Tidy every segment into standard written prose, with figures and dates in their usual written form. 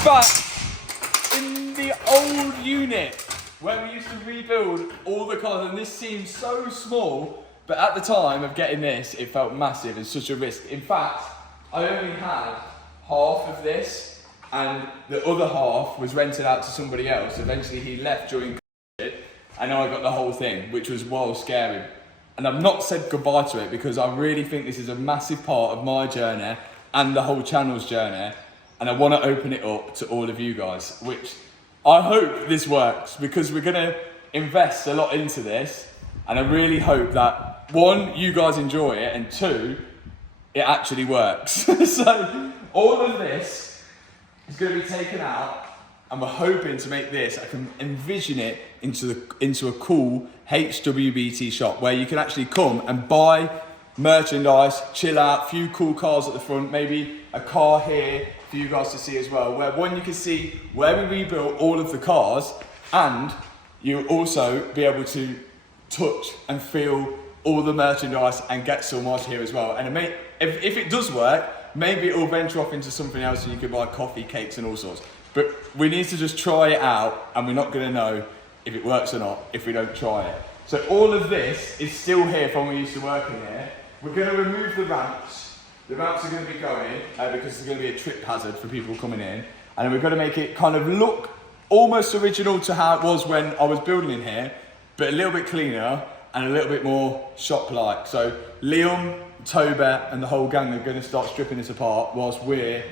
we're back in the old unit where we used to rebuild all the cars, and this seems so small, but at the time of getting this, it felt massive and such a risk. In fact, I only had half of this, and the other half was rented out to somebody else. Eventually he left during COVID, and I got the whole thing, which was wild scary. And I've not said goodbye to it because I really think this is a massive part of my journey and the whole channel's journey. And I want to open it up to all of you guys, which I hope this works because we're going to invest a lot into this. And I really hope that, one, you guys enjoy it, and two, it actually works. So all of this is going to be taken out, and we're hoping to make this, I can envision it into a cool HWBT shop where you can actually come and buy merchandise, chill out, few cool cars at the front, maybe a car here for you guys to see as well, where one, you can see where we rebuilt all of the cars, and you'll also be able to touch and feel all the merchandise and get so much here as well. And if it does work, maybe it will venture off into something else and you can buy coffee, cakes and all sorts. But we need to just try it out, and we're not going to know if it works or not if we don't try it. So all of this is still here from when we used to work in here. We're going to remove the ramps. The ramps are going to be going because there's going to be a trip hazard for people coming in. And then we're going to make it kind of look almost original to how it was when I was building in here, but a little bit cleaner and a little bit more shop-like. So Liam, Toby and the whole gang are going to start stripping this apart whilst we're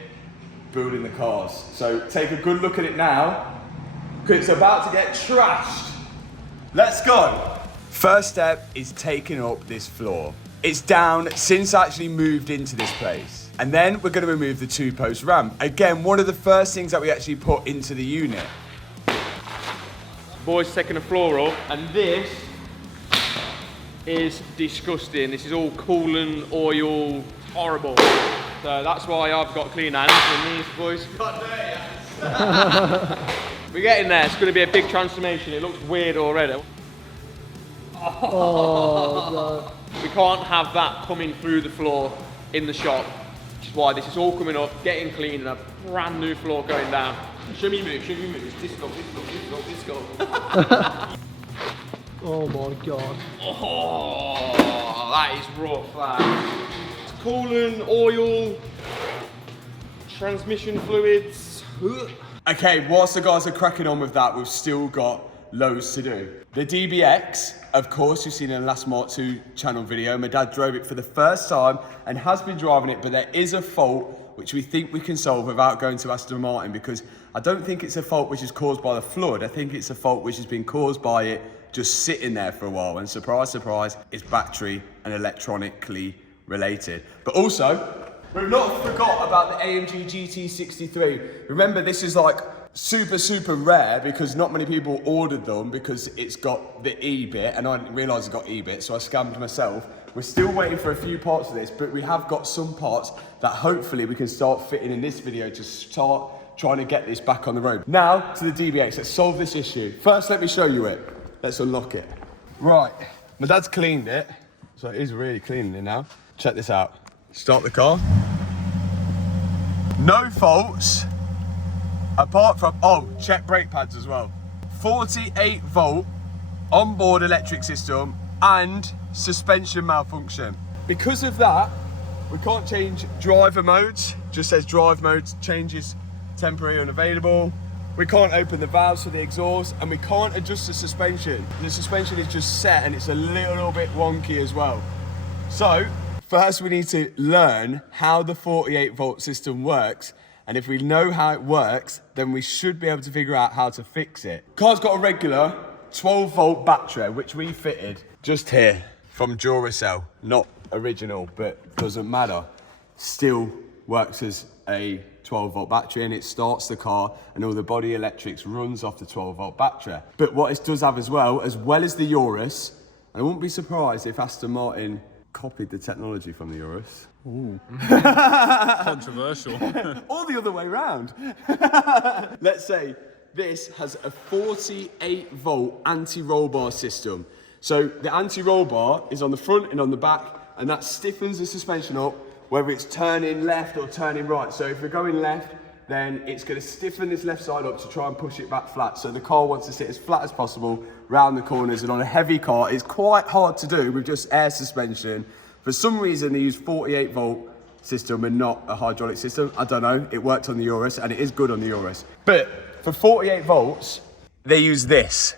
building the cars. So take a good look at it now, because it's about to get trashed. Let's go. First step is taking up this floor. It's down since I actually moved into this place. And then we're going to remove the 2-post ramp. Again, one of the first things that we actually put into the unit. Boys taking the floor up, and this is disgusting. This is all coolant, oil, horrible. So that's why I've got clean hands and these boys got dirty hands. We're getting there. It's going to be a big transformation. It looks weird already. Oh, no. We can't have that coming through the floor in the shop, which is why this is all coming up, getting clean, and a brand new floor going down. Show me move, It's disco. Oh my god. Oh, that is rough, that. It's coolant, oil, transmission fluids. Okay, whilst the guys are cracking on with that, we've still got loads to do. The DBX, of course, you've seen in the last Mark II channel video. My dad drove it for the first time and has been driving it, but there is a fault which we think we can solve without going to Aston Martin, because I don't think it's a fault which is caused by the flood. I think it's a fault which has been caused by it just sitting there for a while, and surprise, surprise, it's battery and electronically related. But also, we've not forgot about the AMG GT63. Remember, this is like super rare because not many people ordered them because it's got the E bit, and I didn't realise it got E bit, so I scammed myself. We're still waiting for a few parts of this, but we have got some parts that hopefully we can start fitting in this video to start trying to get this back on the road. Now to the DBX, let's solve this issue. First, let me show you it. Let's unlock it. Right, my dad's cleaned it, so it is really cleaning it now. Check this out. Start the car. No faults, apart from, check brake pads as well. 48 volt onboard electric system and suspension malfunction. Because of that, we can't change driver modes. Just says drive modes, changes temporary unavailable. We can't open the valves for the exhaust, and we can't adjust the suspension. The suspension is just set and it's a little bit wonky as well. So first we need to learn how the 48 volt system works, and if we know how it works, then we should be able to figure out how to fix it. Car's got a regular 12 volt battery, which we fitted just here from Duracell. Not original, but doesn't matter. Still works as a 12 volt battery, and it starts the car, and all the body electrics runs off the 12 volt battery. But what it does have as well as the Urus, and I wouldn't be surprised if Aston Martin copied the technology from the Urus. Ooh. Controversial. Or the other way around. Let's say this has a 48 volt anti-roll bar system. So the anti-roll bar is on the front and on the back, and that stiffens the suspension up, whether it's turning left or turning right. So if we're going left, then it's going to stiffen this left side up to try and push it back flat. So the car wants to sit as flat as possible round the corners, and on a heavy car, it's quite hard to do with just air suspension. For some reason, they use 48 volt system and not a hydraulic system. I don't know, it worked on the Urus and it is good on the Urus. But for 48 volts, they use this.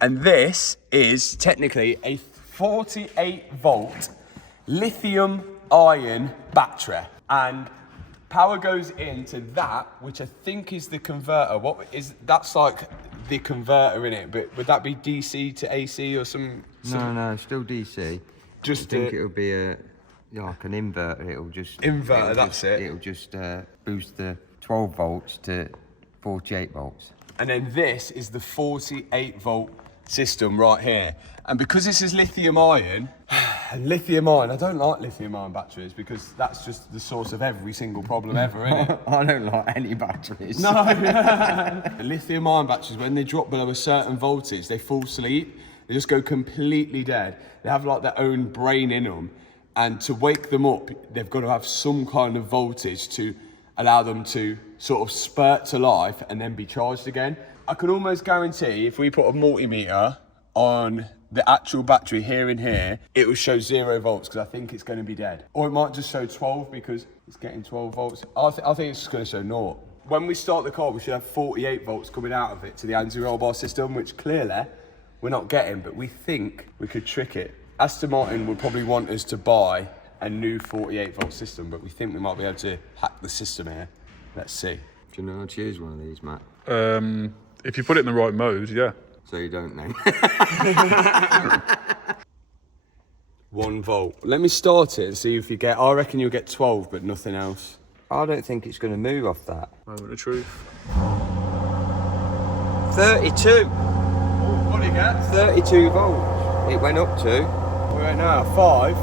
And this is technically a 48 volt lithium ion battery. And power goes into that, which I think is the converter. That's like the converter in it, but would that be DC to AC or some? No, still DC. Just I think it'll be like an inverter. It'll just It'll just boost the 12 volts to 48 volts. And then this is the 48 volt system right here. And because this is lithium ion, I don't like lithium ion batteries because that's just the source of every single problem ever, isn't it? I don't like any batteries. No, the lithium ion batteries, when they drop below a certain voltage, they fall asleep. They just go completely dead. They have like their own brain in them. And to wake them up, they've got to have some kind of voltage to allow them to sort of spurt to life and then be charged again. I can almost guarantee if we put a multimeter on the actual battery here and here, it will show 0 volts because I think it's going to be dead. Or it might just show 12 because it's getting 12 volts. I think it's just going to show 0. When we start the car, we should have 48 volts coming out of it to the anti-roll bar system, which clearly we're not getting, but we think we could trick it. Aston Martin would probably want us to buy a new 48 volt system, but we think we might be able to hack the system here. Let's see. Do you know how to use one of these, Matt? If you put it in the right mode, yeah. So you don't know. 1 volt. Let me start it and see if you get, I reckon you'll get 12, but nothing else. I don't think it's going to move off that. Moment of truth. 32. What do you get? 32 volts. It went up to. We're at now 5,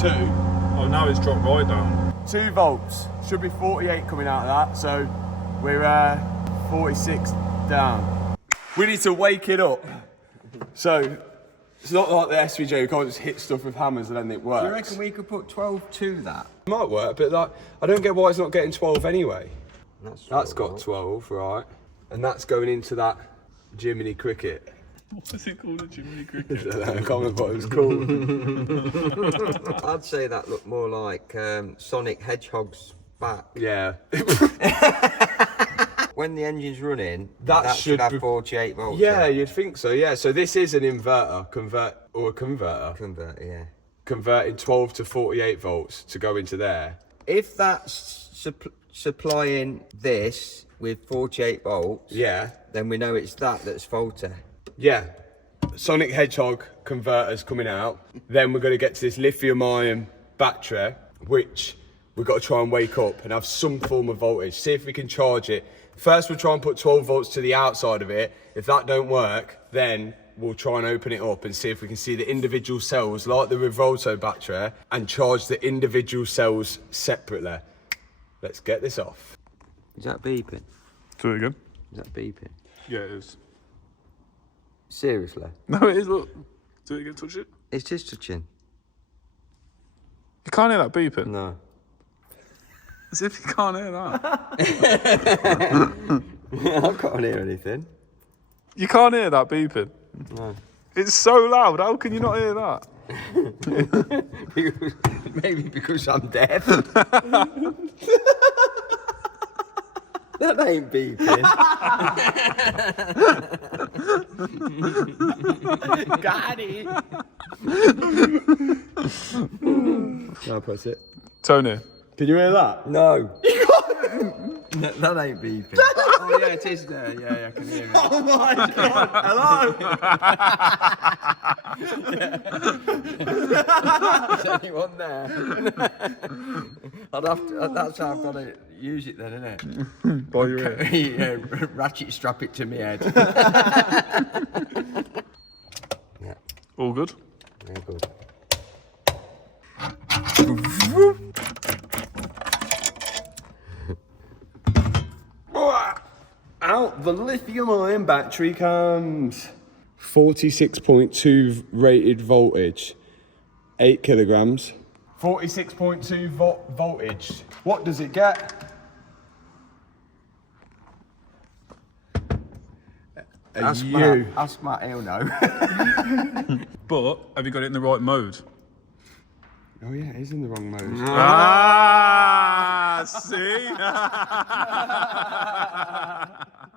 2. Oh, now it's dropped right down. 2 volts. Should be 48 coming out of that, so we're 46 down. We need to wake it up. So it's not like the SVJ, you can't just hit stuff with hammers and then it works. Do you reckon we could put 12 to that? It might work, but like, I don't get why it's not getting 12 anyway. That's got volt. 12, right? And that's going into that Jiminy Cricket. What is it called, a Jiminy Cricket? I don't know, I can't remember what it was called. I'd say that looked more like Sonic Hedgehog's back. Yeah. When the engine's running, That that should should have be- 48 volts. Yeah, in it. you'd think so, yeah. So this is an inverter, converter. Converter, yeah. Converting 12 to 48 volts to go into there. If that's supplying this with 48 volts, Yeah. then we know it's that's faulty. Yeah. Sonic Hedgehog converters coming out. Then we're going to get to this lithium ion battery, which we've got to try and wake up and have some form of voltage. See if we can charge it. First, we'll try and put 12 volts to the outside of it. If that don't work, then we'll try and open it up and see if we can see the individual cells, like the Revolto battery, and charge the individual cells separately. Let's get this off. Is that beeping? Do it again. Is that beeping? Yeah, it is. Seriously? No, it is, look. Do it again, touch it. It's just touching. You can't hear that beeping? No. As if you can't hear that. I can't hear anything. You can't hear that beeping? No. It's so loud, how can you not hear that? Maybe because I'm deaf. That ain't beeping. Got it. I'll press it. Tony. Can you hear that? No. That ain't beeping. Oh yeah, it is there. Yeah, I can hear it. Oh my god! Hello. Is anyone there? I'd have to. That's how I've got to use it then, isn't it? By your ear. Yeah, ratchet strap it to my head. Yeah, All good? very good. Out the lithium-ion battery comes. 46.2 rated voltage, 8 kilograms. 46.2 voltage. What does it get? That's you. That's Matt, he'll know. But have you got it in the right mode? Oh yeah, it is in the wrong mode. Ah, see?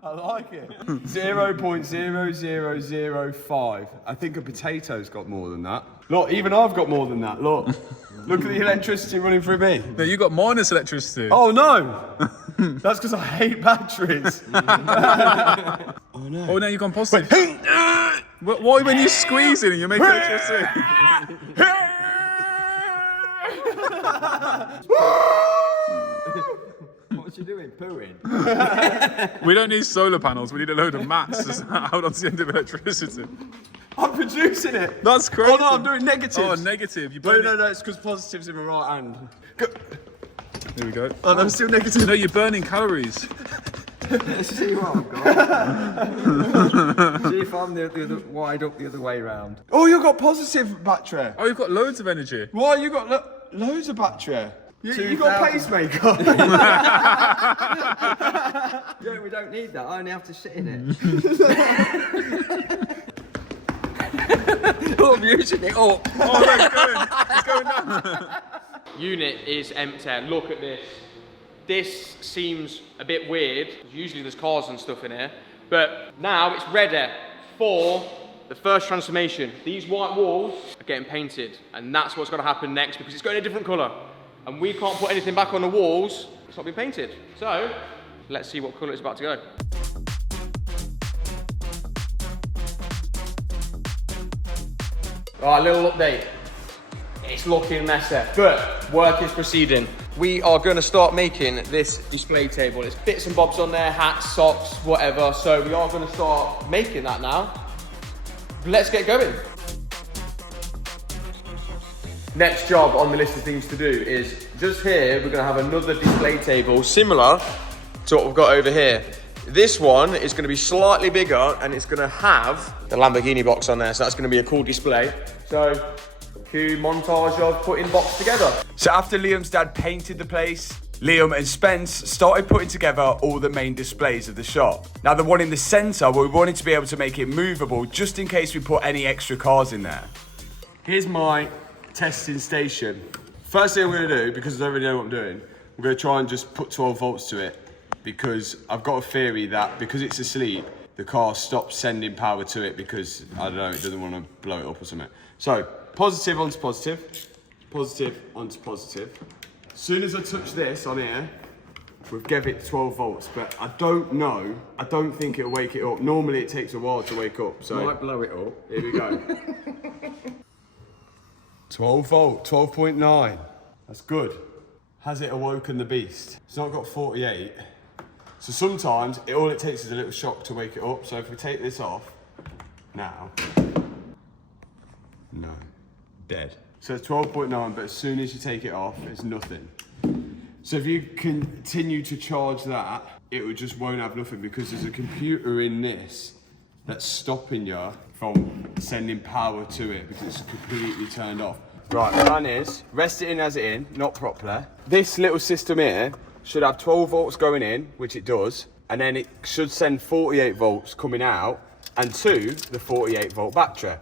I like it. 0.0005. I think a potato's got more than that. Look, even I've got more than that. Look. Look at the electricity running through me. No, you got minus electricity. Oh no! That's because I hate batteries. Oh no, you've gone positive. Why when you squeeze it and you make electricity? What you doing? Pooing? We don't need solar panels, we need a load of mats to hold on to the end of electricity. I'm producing it. That's crazy. Oh no, I'm doing negatives. Oh, negative. You No, it's because positive's in my right hand. Go. There we go. Oh, I'm still negative. No, you're burning calories. See what I've got? See if I'm the other wide up the other way round. Oh, you got positive battery. Oh, you've got loads of energy. Why you got loads of battery? You got a pacemaker. Yeah, we don't need that. I only have to sit in it. Oh, I'm using it up. Oh, no, it's going down. Unit is empty. Look at this. This seems a bit weird. Usually there's cars and stuff in here. But now it's ready for the first transformation. These white walls are getting painted. And that's what's going to happen next because it's going a different colour. And we can't put anything back on the walls. It's not been painted. So let's see what colour it's about to go. Right, little update. It's looking messy, but work is proceeding. We are going to start making this display table. It's bits and bobs on there, hats, socks, whatever. So we are going to start making that now. Let's get going. Next job on the list of things to do is just here, we're going to have another display table similar to what we've got over here. This one is going to be slightly bigger and it's going to have the Lamborghini box on there. So that's going to be a cool display. So, cue montage of putting box together. So after Liam's dad painted the place, Liam and Spence started putting together all the main displays of the shop. Now the one in the centre, we wanted to be able to make it movable just in case we put any extra cars in there. Here's my testing station. First thing I'm going to do, because I don't really know what I'm doing, I'm going to try and just put 12 volts to it because I've got a theory that because it's asleep, the car stops sending power to it because, I don't know, it doesn't want to blow it up or something. So, positive onto positive, positive onto positive. As soon as I touch this on here, we've gave it 12 volts, but I don't know, I don't think it'll wake it up. Normally it takes a while to wake up, so. Might blow it up. Here we go. 12 volt, 12.9. That's good. Has it awoken the beast? It's not got 48. So sometimes all it takes is a little shock to wake it up. So if we take this off now, no, dead. So it's 12.9, but as soon as you take it off, it's nothing. So if you continue to charge that, it just won't have nothing because there's a computer in this that's stopping you from sending power to it because it's completely turned off. Right, the plan is, rest it in as it in, not properly. This little system here should have 12 volts going in, which it does, and then it should send 48 volts coming out and to the 48 volt battery.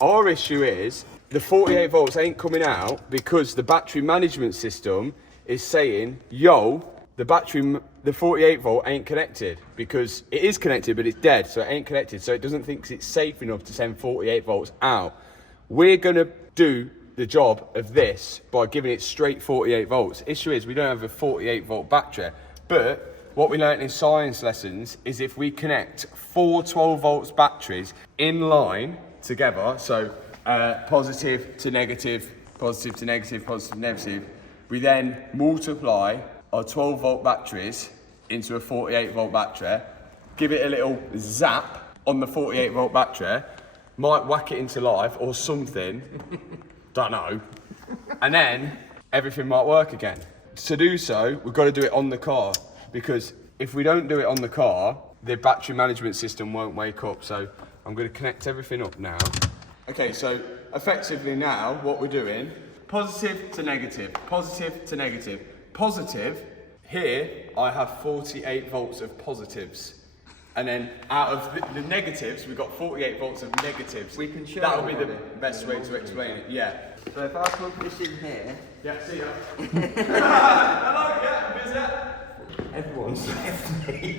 Our issue is the 48 volts ain't coming out because the battery management system is saying, yo, the 48 volt ain't connected because it is connected, but it's dead, so it ain't connected. So it doesn't think it's safe enough to send 48 volts out. We're gonna do the job of this by giving it straight 48 volts. Issue is we don't have a 48 volt battery, but what we learned in science lessons is if we connect 4 12 volts batteries in line together, so positive to negative, positive to negative, positive to negative, we then multiply our 12 volt batteries into a 48 volt battery, give it a little zap on the 48 volt battery, might whack it into life or something, don't know, and then everything might work again. To do so, we've got to do it on the car because if we don't do it on the car, the battery management system won't wake up. So I'm going to connect everything up now. Okay, so effectively now what we're doing, positive to negative, positive to negative, positive. Here I have 48 volts of positives And then out of the negatives, we've got 48 volts of negatives. We can show That'll be the everybody. best way to explain it, yeah. So if I plug this in here, Yeah, see ya. Hello, yeah, busy. everyone's left me.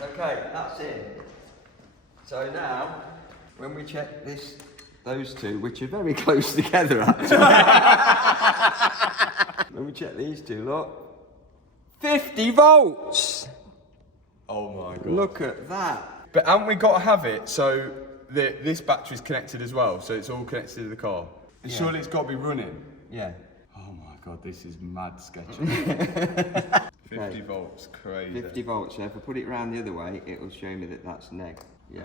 Okay, that's it. So now, when we check those two, which are very close together actually. When we check these two, look. 50 volts! Oh my god. Look at that. But haven't we got to have it so that this battery's connected as well, so it's all connected to the car? And Yeah. surely it's got to be running. Yeah. Oh my god, this is mad sketchy. 50 volts, crazy. 50 volts, so if I put it round the other way, it will show me that that's neg. Yeah.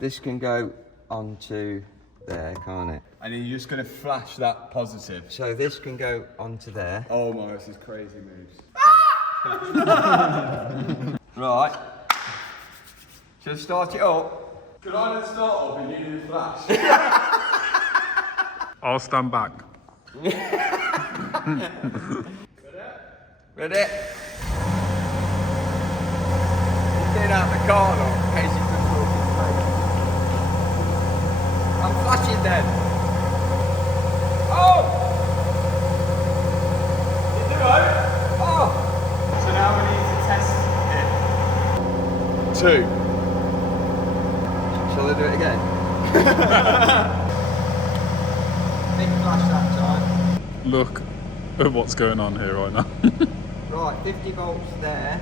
This can go onto there, can't it? And you're just going to flash that positive. So this can go onto there. Oh my, this is crazy moves. Right. Should I start it up? Could I then start off and you do the flash? I'll stand back. Ready? Get out the car, look, in case you can talk in place. I'm flashing then. Oh! You do it? Oh! So now we need to test it. 2. Shall I do it again? Big flash that time. Look at what's going on here right now. Right, 50 volts there.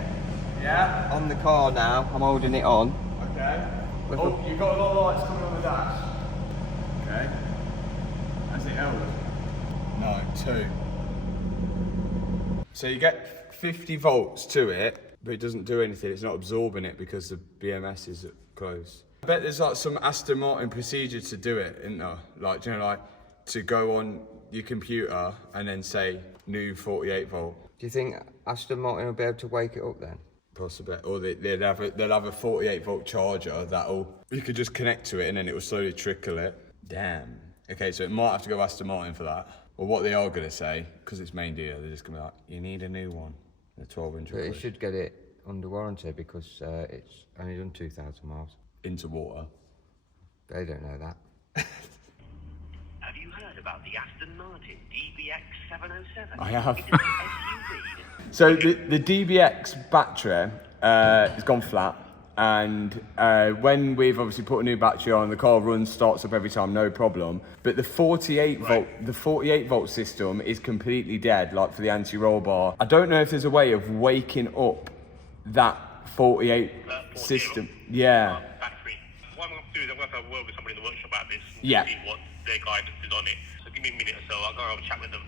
Yeah? On the car now, I'm holding it on. Okay. With Oh, you've got a lot of lights coming on the dash. Okay. Has it held? No, 2. So you get 50 volts to it, but it doesn't do anything. It's not absorbing it because the BMS is close. I bet there's like some Aston Martin procedure to do it, isn't there? Like, do you know, like to go on your computer and then say new 48 volt. Do you think Aston Martin will be able to wake it up then? Possibly, or they'll have a 48 volt charger that'll you could just connect to it and then it will slowly trickle it. Damn. Okay, so it might have to go Aston Martin for that. Or what they are gonna say, because it's main dealer, they're just gonna be like, you need a new one, a 12-inch. But it should get it under warranty because it's only done 2,000 miles. Into water. They don't know that. Have you heard about the Aston Martin DBX 707? I have. It is an SUV. So the DBX battery has gone flat, and when we've obviously put a new battery on, the car runs, starts up every time, no problem. But the 48 volt system is completely dead, like for the anti-roll bar. I don't know if there's a way of waking up that 48 system. Yeah. Battery. What I'm going to do is I'm going to have a word with somebody in the workshop about this. Yeah. See what their guidance is on it. So give me a minute or so. I'll go have a chat with them,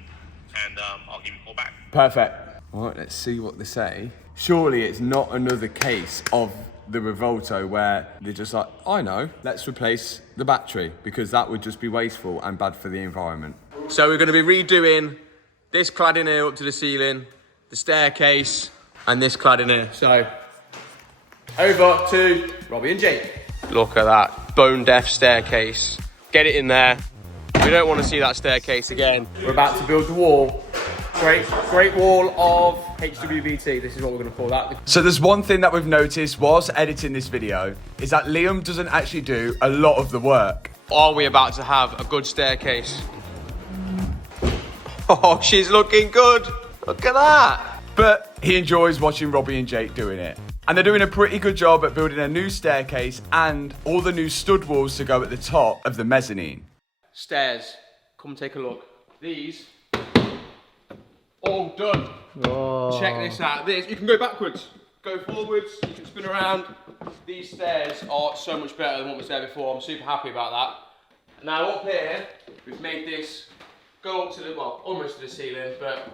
and I'll give you a call back. Perfect. All right, let's see what they say. Surely it's not another case of the Revolto where they're just like, I know, let's replace the battery, because that would just be wasteful and bad for the environment. So we're going to be redoing this cladding here up to the ceiling, the staircase, and this cladding here. So over to Robbie and Jake. Look at that bone deaf staircase. Get it in there. We don't want to see that staircase again. We're about to build the wall. Great wall of HWBT. This is what we're going to call that. So there's one thing that we've noticed whilst editing this video, is that Liam doesn't actually do a lot of the work. Are we about to have a good staircase? Oh, she's looking good. Look at that. But he enjoys watching Robbie and Jake doing it. And they're doing a pretty good job at building a new staircase and all the new stud walls to go at the top of the mezzanine. Stairs. Come take a look. These all done. Oh. Check this out. This, you can go backwards, go forwards, you can spin around. These stairs are so much better than what was there before. I'm super happy about that. Now up here, we've made this go up to the, well, almost to the ceiling, but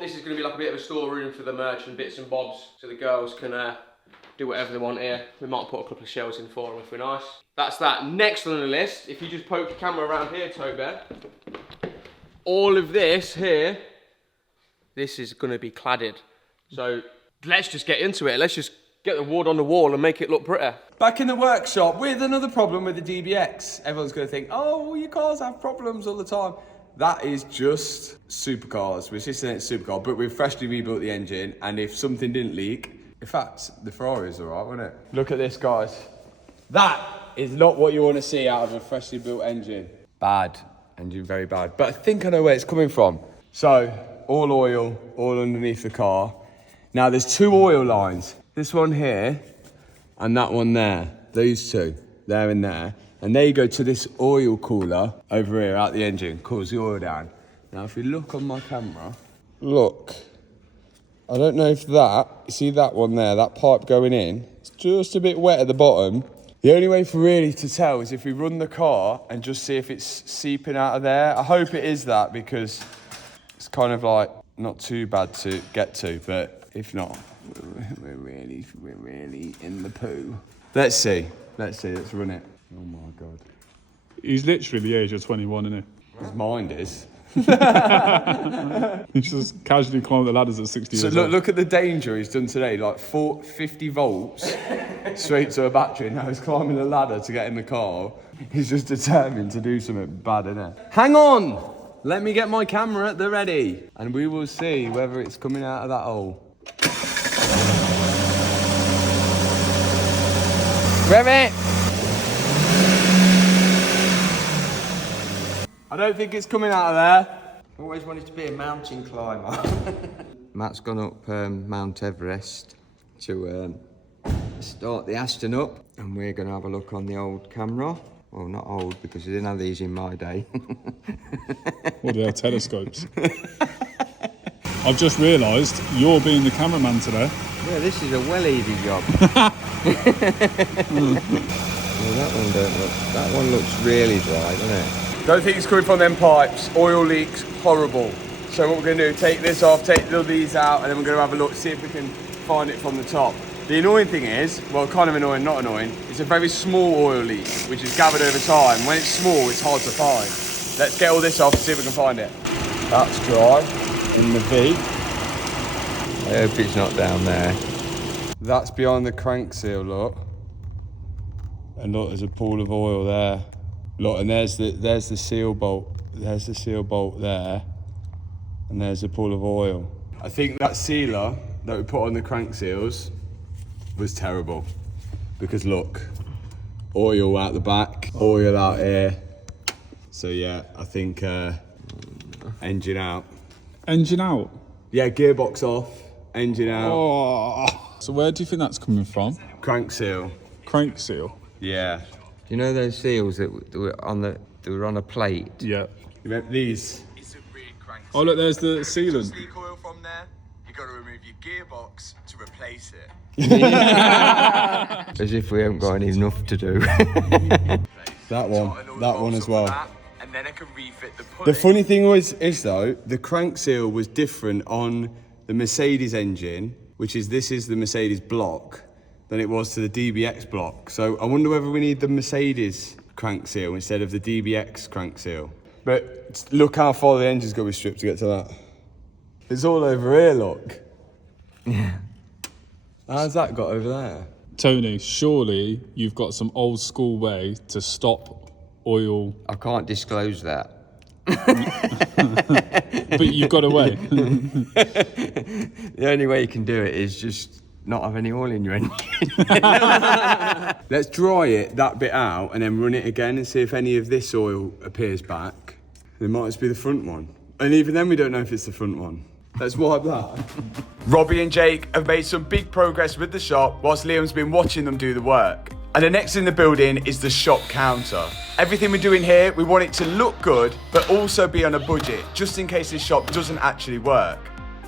this is going to be like a bit of a storeroom for the merch and bits and bobs, so the girls can do whatever they want here. We might put a couple of shelves in for them if we're nice. That's that. Next on the list, if you just poke your camera around here, Toby, all of this here, this is going to be cladded. So let's just get into it. Let's just get the wood on the wall and make it look prettier. Back in the workshop with another problem with the DBX. Everyone's going to think, oh, your cars have problems all the time. That is just supercars. We're just saying it's supercar, but we've freshly rebuilt the engine, and if something didn't leak, In fact, the Ferrari's alright, wasn't it? Look at this, guys. That is not what you want to see out of a freshly built engine. Bad. Engine very bad. But I think I know where it's coming from. So, all oil, all underneath the car. Now, there's 2 oil lines. This one here and that one there. Those 2, there and there. And they go to this oil cooler over here out the engine, cools the oil down. Now, if you look on my camera, look. I don't know if you see that one there, that pipe going in, it's just a bit wet at the bottom. The only way for really to tell is if we run the car and just see if it's seeping out of there. I hope it is that, because it's kind of like not too bad to get to, but if not, we're really in the poo. Let's see, let's run it. Oh my God. He's literally the age of 21, isn't His mind is. he? He's just casually climbed the ladders at 60 years old. Look at the danger he's done today, like 50 volts straight to a battery. Now he's climbing the ladder to get in the car. He's just determined to do something bad, innit? Hang on! Let me get my camera at the ready, and we will see whether it's coming out of that hole. Rev it! I don't think it's coming out of there. Always wanted to be a mountain climber. Matt's gone up Mount Everest to start the Aston up, and we're going to have a look on the old camera. Well, not old, because we didn't have these in my day. Well, they are telescopes. I've just realised you're being the cameraman today. Yeah, this is a well easy job. Well, that one looks really dry, doesn't it? Don't think it's coming from them pipes. Oil leaks, horrible. So what we're going to do, take this off, take these out, and then we're going to have a look, see if we can find it from the top. The annoying thing is, well, kind of annoying, not annoying, it's a very small oil leak, which is gathered over time. When it's small, it's hard to find. Let's get all this off and see if we can find it. That's dry in the V. I hope it's not down there. That's behind the crank seal, look. And look, there's a pool of oil there. Look, and there's the seal bolt. There's the seal bolt there. And there's a pool of oil. I think that sealer that we put on the crank seals was terrible. Because look, oil out the back, oil out here. So yeah, I think engine out. Engine out? Yeah, gearbox off, engine out. Oh. So where do you think that's coming from? Crank seal. Crank seal? Yeah. You know those seals that were on a plate? Yeah. You remember these? It's a rear crank seal. Oh look, there's the sealant. Leak oil from there. You got to remove your gearbox to replace it. As if we haven't got enough to do. That one as well. And then I can refit the pulley. The funny thing is though, the crank seal was different on the Mercedes engine, this is the Mercedes block, than it was to the DBX block. So I wonder whether we need the Mercedes crank seal instead of the DBX crank seal. But look how far the engine's got to be stripped to get to that. It's all over here, look. Yeah. How's that got over there? Tony, surely you've got some old school way to stop oil. I can't disclose that. But you've got a way. The only way you can do it is just not have any oil in your engine. Let's dry it, that bit out, and then run it again and see if any of this oil appears back. It might just be the front one. And even then we don't know if it's the front one. Let's wipe that. Robbie and Jake have made some big progress with the shop whilst Liam's been watching them do the work. And the next in the building is the shop counter. Everything we're doing here, we want it to look good, but also be on a budget, just in case this shop doesn't actually work.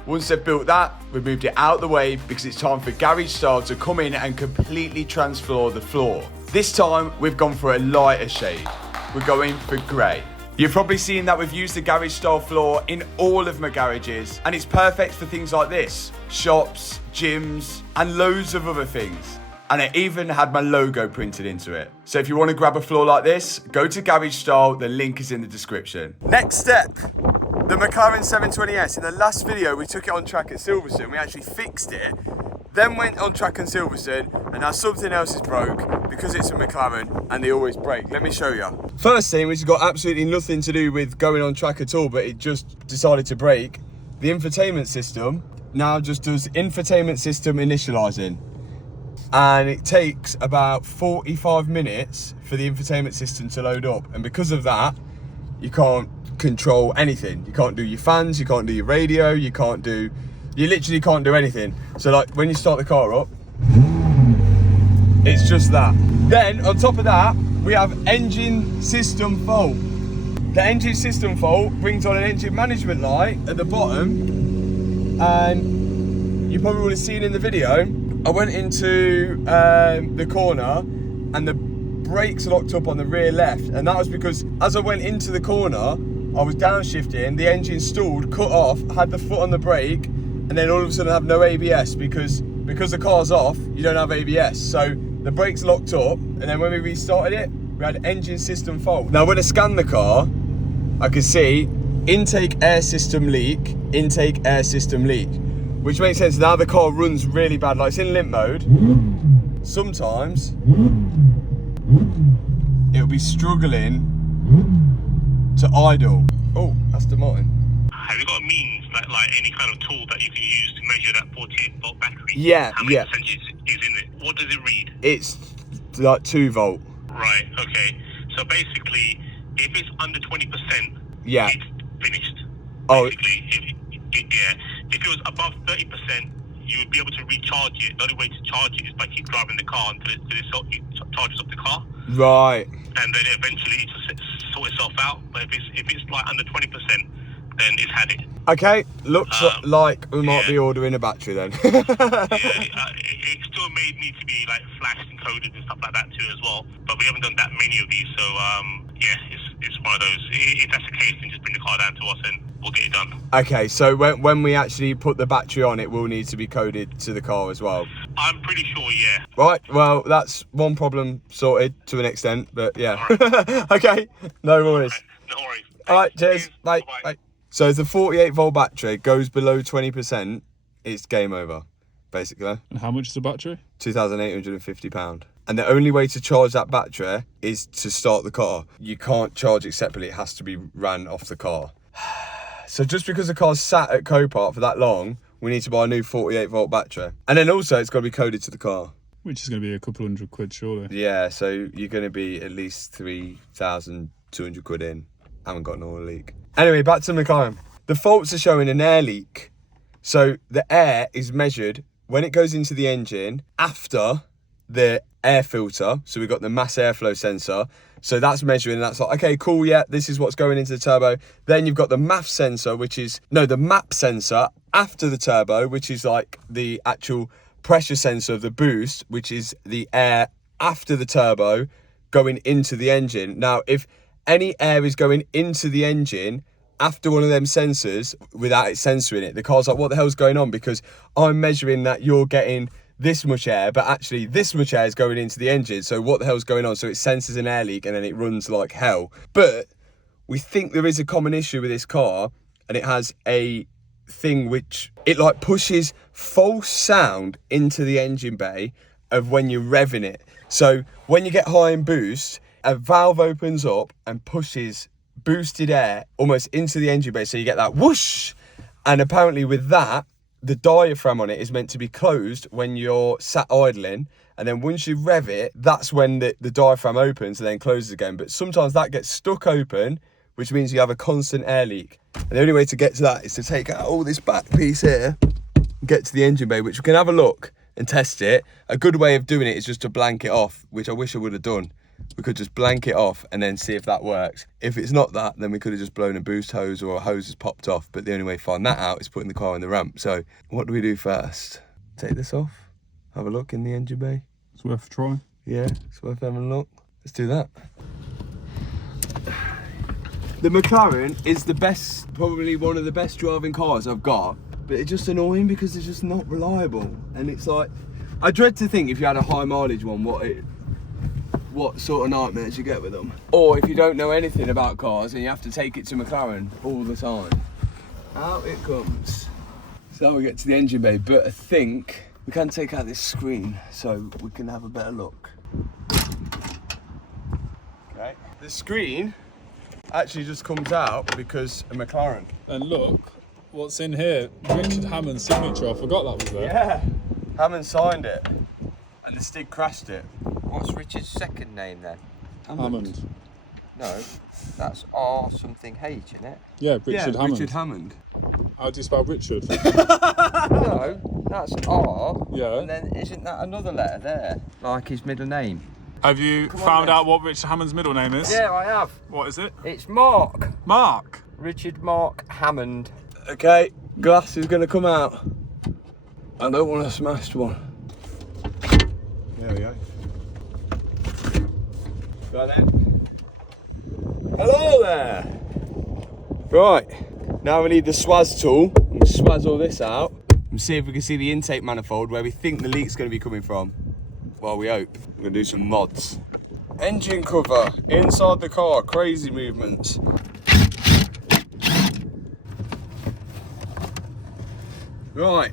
Once they've built that, we've moved it out of the way because it's time for Garage Style to come in and completely transfloor the floor. This time, we've gone for a lighter shade. We're going for grey. You've probably seen that we've used the Garage Style floor in all of my garages, and it's perfect for things like this, shops, gyms, and loads of other things. And it even had my logo printed into it. So if you want to grab a floor like this, go to Garage Style, the link is in the description. Next step, the McLaren 720S. In the last video, we took it on track at Silverstone, we actually fixed it, then went on track in Silverstone, and now something else is broke because it's a McLaren and they always break. Let me show you. First thing, which has got absolutely nothing to do with going on track at all, but it just decided to break, the infotainment system now just does infotainment system initializing. And it takes about 45 minutes for the infotainment system to load up. And because of that, you can't control anything. You can't do your fans, you can't do your radio, you literally can't do anything. So like when you start the car up, it's just that. Then on top of that, we have engine system fault. The engine system fault brings on an engine management light at the bottom, and you probably would have seen in the video, I went into the corner and the brakes locked up on the rear left, and that was because as I went into the corner, I was downshifting, the engine stalled, cut off, had the foot on the brake, and then all of a sudden I have no ABS because the car's off, you don't have ABS. So the brakes locked up, and then when we restarted it, we had engine system fault. Now when I scanned the car, I could see intake air system leak, which makes sense. Now the car runs really bad, like it's in limp mode. Sometimes it'll be struggling to idle. Oh, that's the Martin. Have you got a means, like any kind of tool that you can use to measure that 48 volt battery? Yeah, How many percentage is in it? What does it read? It's like 2 volt. Right, okay. So basically, if it's under 20%, Yeah. it's finished. Oh. Basically, if it was above 30%, you would be able to recharge it. The only way to charge it is by keep driving the car until it charges up the car. Right. And then eventually it will sort itself out. But if it's like under 20%, then it's had it. Okay, looks like we might be ordering a battery then. It still may need to be like flashed and coded and stuff like that too as well. But we haven't done that many of these, so it's one of those. If that's the case, then just bring the car down to us and we'll get it done. Okay, so when we actually put the battery on, it will need to be coded to the car as well. I'm pretty sure, yeah. Right, well, that's one problem sorted to an extent, but yeah. Right. Okay, no worries. Okay, no worries. All right, cheers. Bye. Bye-bye. Bye. So if the 48 volt battery goes below 20%, it's game over, basically. And how much is the battery? £2,850. And the only way to charge that battery is to start the car. You can't charge it separately, it has to be ran off the car. So just because the car's sat at Copart for that long, we need to buy a new 48 volt battery. And then also it's got to be coded to the car. Which is going to be a couple £100 surely. Yeah, so you're going to be at least 3,200 quid in. Haven't got an oil leak. Anyway, back to McLaren. The faults are showing an air leak. So the air is measured when it goes into the engine after the air filter. So we've got the mass airflow sensor. So that's measuring, that's like, okay, cool, yeah, this is what's going into the turbo. Then you've got the MAF sensor, the MAP sensor after the turbo, which is like the actual pressure sensor of the boost, which is the air after the turbo going into the engine. Now, if any air is going into the engine after one of them sensors without it censoring it, the car's like, what the hell's going on? Because I'm measuring that you're getting this much air, but actually this much air is going into the engine. So what the hell's going on? So it senses an air leak and then it runs like hell. But we think there is a common issue with this car, and it has a thing which it like pushes false sound into the engine bay of when you're revving it. So when you get high in boost, a valve opens up and pushes boosted air almost into the engine bay, so you get that whoosh. And apparently with that, the diaphragm on it is meant to be closed when you're sat idling, and then once you rev it, that's when the diaphragm opens and then closes again. But sometimes that gets stuck open, which means you have a constant air leak. And the only way to get to that is to take out all this back piece here and get to the engine bay, which we can have a look and test it. A good way of doing it is just to blank it off, which I wish I would have done. We could just blank it off and then see if that works. If it's not that, then we could have just blown a boost hose or a hose has popped off. But the only way to find that out is putting the car in the ramp. So what do we do first? Take this off, have a look in the engine bay. It's worth a try. Yeah, it's worth having a look. Let's do that. The McLaren is the best, probably one of the best driving cars I've got, but it's just annoying because it's just not reliable. And it's like, I dread to think if you had a high mileage one, what sort of nightmares you get with them. Or if you don't know anything about cars and you have to take it to McLaren all the time. Out it comes. So we get to the engine bay, but I think we can take out this screen so we can have a better look. Okay. The screen actually just comes out because a McLaren. And look, What's in here? Richard Hammond's signature. I forgot that was there. Yeah. Hammond signed it. And the Stig crashed it. What's Richard's second name then? Hammond. No, that's R something H, isn't it? Yeah, Richard Hammond. Richard Hammond. How do you spell Richard? No, that's R. Yeah. And then isn't that another letter there? Like his middle name? Have you found out what Richard Hammond's middle name is? Yeah, I have. What is it? It's Mark. Mark. Richard Mark Hammond. Okay, glass is going to come out. I don't want a smashed one. There we go. Right then. Hello there. Right, now we need the swaz tool. We'll swaz all this out and see if we can see the intake manifold where we think the leak's going to be coming from. Well, we hope. We're going to do some mods. Engine cover inside the car, crazy movements. Right,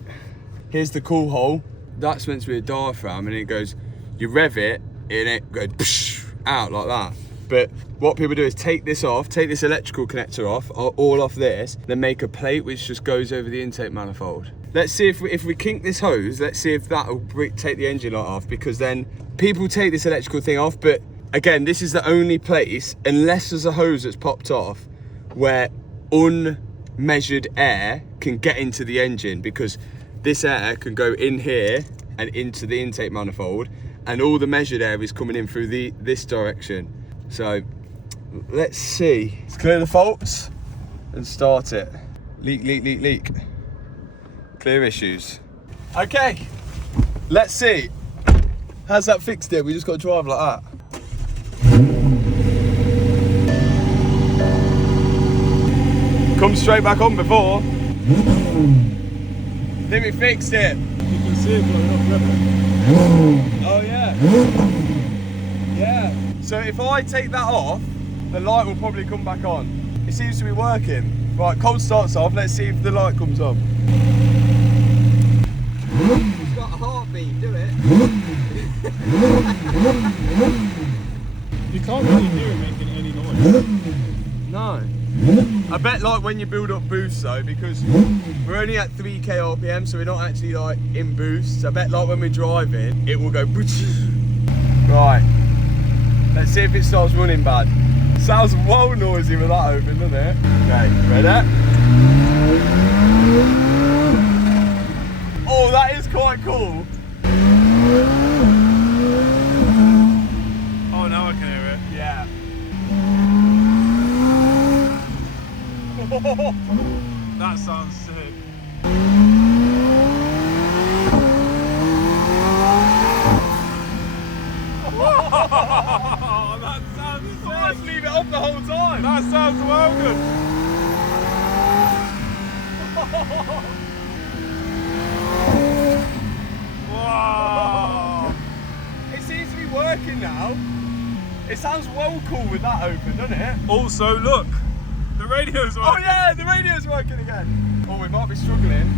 here's the cool hole. That's meant to be a diaphragm, and it goes, you rev it, and it goes psh, out like that. But what people do is take this off, take this electrical connector off, all off this, then make a plate which just goes over the intake manifold. Let's see if we kink this hose, let's see if that'll take the engine light off, because then people take this electrical thing off, but again, this is the only place, unless there's a hose that's popped off, where unmeasured air can get into the engine, because this air can go in here and into the intake manifold, and all the measured air is coming in through this direction. So let's see. Let's clear the faults and start it. Leak, leak, leak, leak. Clear issues. Okay, let's see. How's that fixed it? We just got to drive like that. Come straight back on before. Then we fixed it. You can see it going off revving. Oh yeah. Yeah. So if I take that off, the light will probably come back on. It seems to be working. Right, cold starts off. Let's see if the light comes on. It's got a heartbeat, do it. You can't really hear it making any noise. No. I bet like when you build up boosts though, because we're only at 3k RPM, so we're not actually like in boosts. I bet like when we're driving, it will go right. Let's see if it starts running bad. Sounds well noisy with that open, doesn't it? Okay, ready? Oh, that is quite cool. Oh, now I can hear it. Yeah. That sounds sick. Oh, that sounds sick. Let's leave it off the whole time. That sounds well good. Wow. It seems to be working now. It sounds well cool with that open, doesn't it? Also, look, the radio's working. Oh yeah, the radio's working again. Oh, we might be struggling.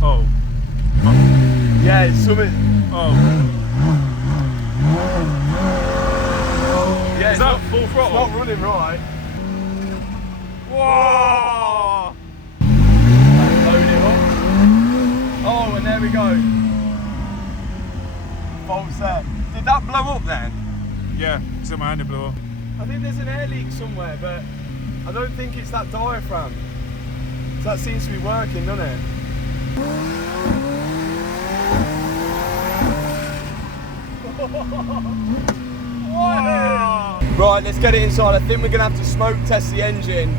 Oh. Yeah, it's something. Oh. Yeah, Is that full throttle? It's not running right. Whoa! Load it up. Oh, and there we go. Fault set. Did that blow up then? Yeah, it's in my hand, it blew up. I think there's an air leak somewhere, but I don't think it's that diaphragm. So that seems to be working, doesn't it? Wow. Right, let's get it inside. I think we're gonna have to smoke test the engine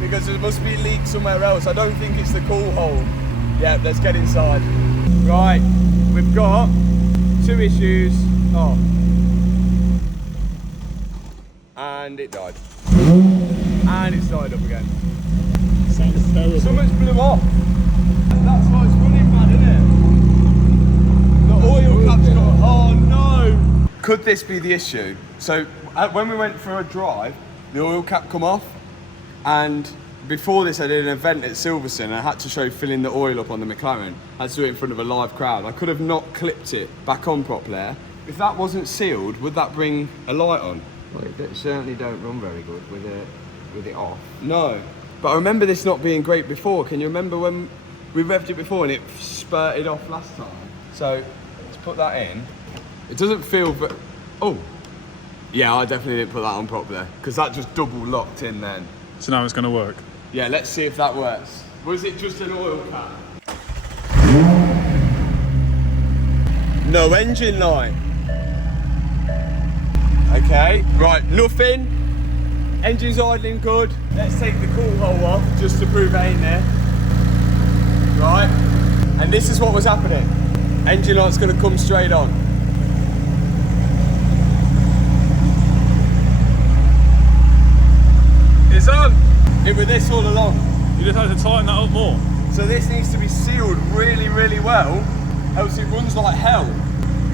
because there must be a leak somewhere else. I don't think it's the cool hole. Yeah, let's get inside. Right, we've got 2 issues. Oh. And it died. And it started up again. Sounds terrible. Something's blew off. That's why it's running bad, isn't it? The oil cap's got. Oh no! Could this be the issue? So when we went for a drive, the oil cap come off, and before this I did an event at Silverstone and I had to show filling the oil up on the McLaren. I had to do it in front of a live crowd. I could have not clipped it back on properly. If that wasn't sealed, would that bring a light on? Well, it certainly don't run very good with with it off. No. But I remember this not being great before. Can you remember when we revved it before and it spurted off last time? So let's put that in. It doesn't feel, but oh, yeah, I definitely didn't put that on properly because that just double locked in then. So now it's going to work. Yeah, let's see if that works. Was it just an oil cap? No engine light. Okay, right, nothing. Engine's idling good. Let's take the cool hole off just to prove it ain't there. Right, and this is what was happening. Engine light's gonna come straight on. It's on. It was this all along. You just had to tighten that up more. So this needs to be sealed really, really well, else it runs like hell.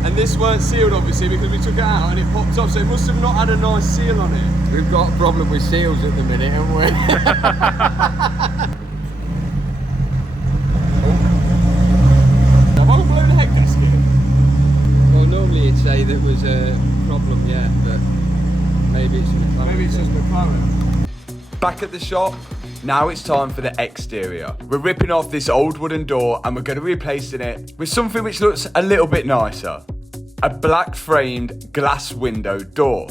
And this weren't sealed obviously because we took it out and it popped off, so it must have not had a nice seal on it. We've got a problem with seals at the minute, haven't we? Have I blown the heck gasket? Well, normally you'd say there was a problem, yeah, but maybe it's McLaren. Maybe it's just McLaren. Back at the shop, now it's time for the exterior. We're ripping off this old wooden door and we're going to be replacing it with something which looks a little bit nicer. A black framed glass window door.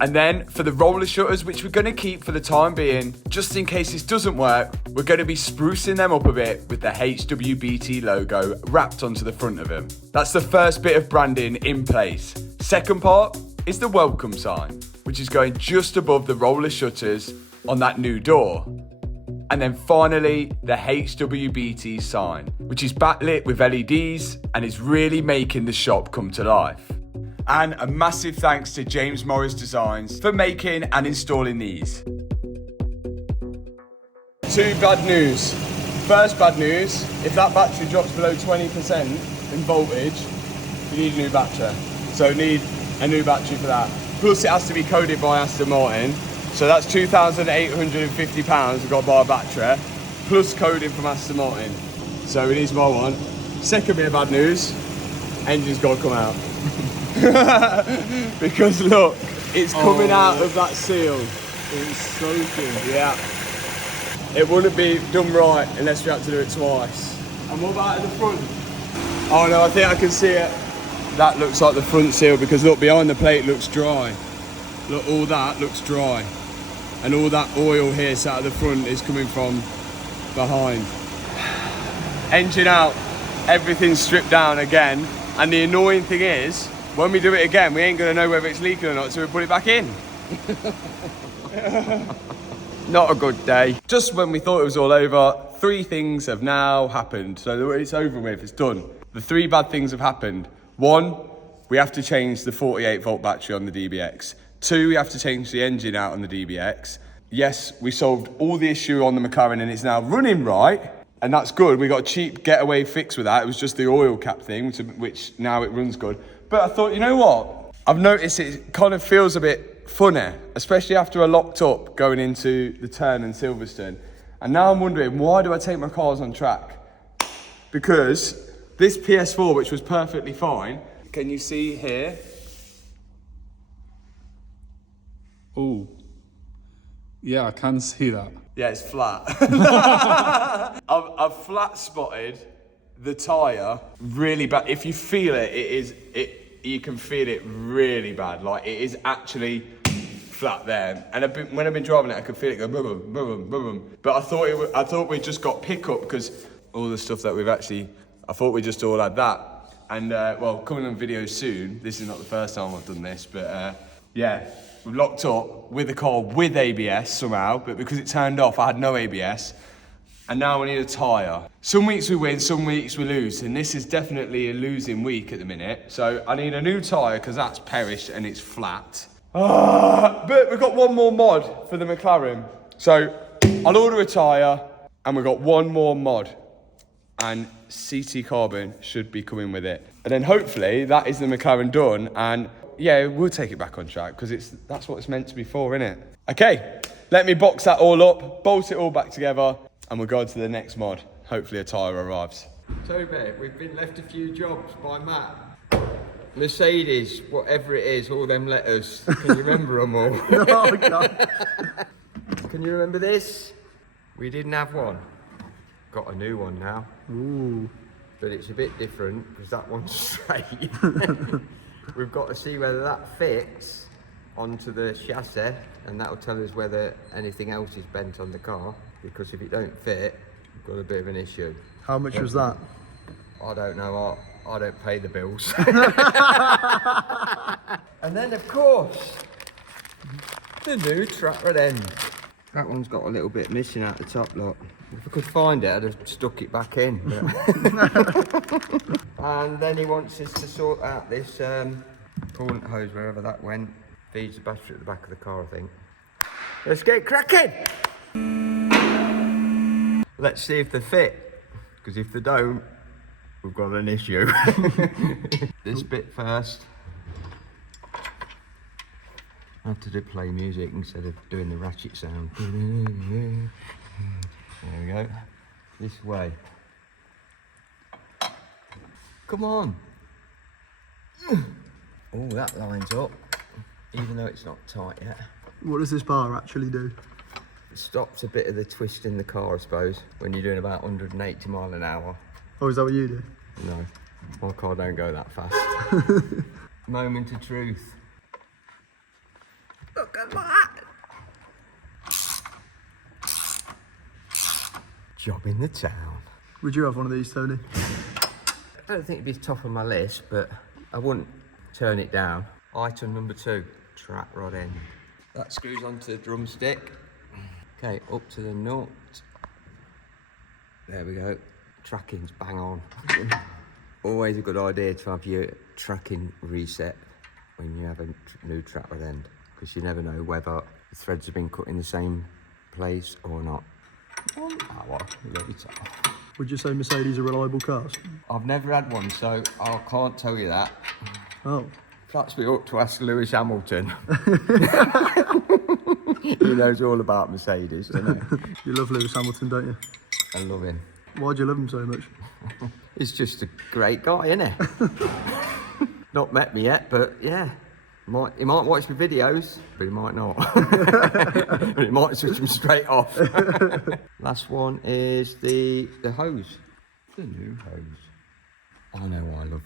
And then for the roller shutters, which we're going to keep for the time being, just in case this doesn't work, we're going to be sprucing them up a bit with the HWBT logo wrapped onto the front of them. That's the first bit of branding in place. Second part is the welcome sign, which is going just above the roller shutters on that new door. And then finally, the HWBT sign, which is backlit with LEDs and is really making the shop come to life. And a massive thanks to James Morris Designs for making and installing these. Two bad news. First bad news, if that battery drops below 20% in voltage, you need a new battery. So need a new battery for that. Plus it has to be coded by Aston Martin. So that's £2,850 we've got to buy a battery, plus coding from Aston Martin. So it is my one. Second bit of bad news, engine's got to come out. Because look, it's coming out of that seal. It's soaking. Yeah. It wouldn't be done right unless we had to do it twice. And what about at the front? Oh no, I think I can see it. That looks like the front seal because look, behind the plate looks dry. Look, all that looks dry. And all that oil here sat at the front is coming from behind. Engine out, everything's stripped down again. And the annoying thing is, when we do it again, we ain't gonna know whether it's leaking or not, so we put it back in. Not a good day. Just when we thought it was all over, 3 things have now happened. So it's over with, it's done. The 3 bad things have happened. 1, we have to change the 48 volt battery on the DBX. 2, we have to change the engine out on the DBX. Yes, we solved all the issue on the McLaren and it's now running right. And that's good. We got a cheap getaway fix with that. It was just the oil cap thing, which now it runs good. But I thought, you know what? I've noticed it kind of feels a bit funny, especially after I locked up going into the turn in Silverstone. And now I'm wondering, why do I take my cars on track? Because this PS4, which was perfectly fine, can you see here? Oh, yeah, I can see that. Yeah, it's flat. I've flat spotted the tyre really bad. If you feel it, you can feel it really bad. Like it is actually flat there. And when I've been driving it, I could feel it go boom, boom, boom, boom, boom. But I thought we just got pickup because all the stuff that I thought we just all had that. And well, coming on video soon. This is not the first time I've done this, but yeah. We've locked up with the car with ABS somehow, but because it turned off, I had no ABS. And now we need a tyre. Some weeks we win, some weeks we lose, and this is definitely a losing week at the minute. So I need a new tyre because that's perished and it's flat. But we've got one more mod for the McLaren. So I'll order a tyre and we've got one more mod. And CT Carbon should be coming with it. And then hopefully that is the McLaren done, and yeah, we'll take it back on track because that's what it's meant to be for, innit? Okay, let me box that all up, bolt it all back together, and we'll go on to the next mod. Hopefully a tyre arrives. Toby, we've been left a few jobs by Matt. Mercedes, whatever it is, all them letters. Can you remember them all? Oh, God. Can you remember this? We didn't have one. Got a new one now. Ooh. But it's a bit different because that one's straight. We've got to see whether that fits onto the chassis, and that'll tell us whether anything else is bent on the car, because if it don't fit, we've got a bit of an issue. How much was that? I don't know, I don't pay the bills. And then of course, the new track rod end. That one's got a little bit missing out the top lot. If I could find it, I'd have stuck it back in. And then he wants us to sort out this coolant hose, wherever that went. Feeds the battery at the back of the car, I think. Let's get cracking! Let's see if they fit, because if they don't, we've got an issue. This bit first. I have to play music instead of doing the ratchet sound. There we go. This way. Come on. Oh, that lines up, even though it's not tight yet. What does this bar actually do? It stops a bit of the twist in the car, I suppose, when you're doing about 180 mile an hour. Oh, is that what you do? No, my car don't go that fast. Moment of truth. Look at that! Job in the town. Would you have one of these, Tony? I don't think it'd be top of my list, but I wouldn't turn it down. Item number 2, track rod end. That screws onto the drumstick. Okay, up to the nut. There we go. Tracking's bang on. Always a good idea to have your tracking reset when you have a new track rod end, because you never know whether the threads have been cut in the same place or not. 1 hour later. Would you say Mercedes are reliable cars? I've never had one, so I can't tell you that. Oh. Perhaps we ought to ask Lewis Hamilton. He knows all about Mercedes, doesn't he? You love Lewis Hamilton, don't you? I love him. Why do you love him so much? He's just a great guy, isn't he? Not met me yet, but yeah. He might watch my videos, but he might not. But he might switch them straight off. Last one is the hose. The new hose. I know why I love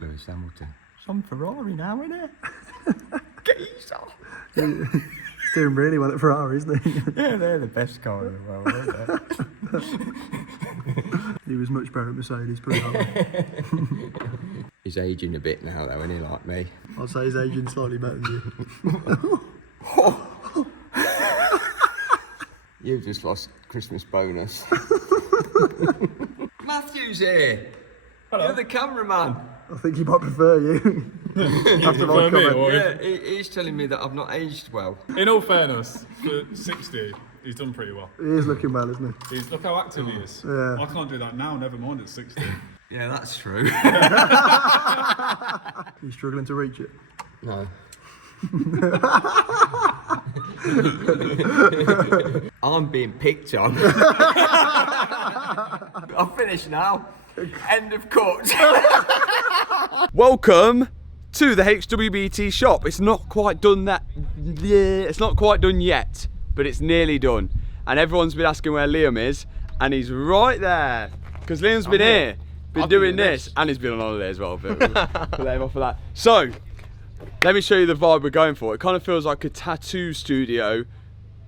Lewis Hamilton. It's on Ferrari now, isn't it? Geezer. He's doing really well at Ferrari, isn't he? Yeah, they're the best car in the world, aren't He was much better at Mercedes, put it that way. He's aging a bit now, though, isn't he, like me? I'll say he's aging slightly better than you. You've just lost Christmas bonus. Matthew's here. Hello. You're the cameraman. I think he might prefer you. After my comment. Yeah, he's telling me that I've not aged well. In all fairness, for 60, he's done pretty well. He is looking well, isn't he? Look how active he is. Yeah. I can't do that now, never mind at 60. Yeah, that's true. You struggling to reach it? No. I'm being picked on. I'm finished now. End of cut. Welcome to the HWBT shop. It's not quite done it's not quite done yet, but it's nearly done. And everyone's been asking where Liam is, and he's right there. Because Liam's been here, been doing this, and he's been on holiday as well. But we'll let him off for that. So, let me show you the vibe we're going for. It kind of feels like a tattoo studio,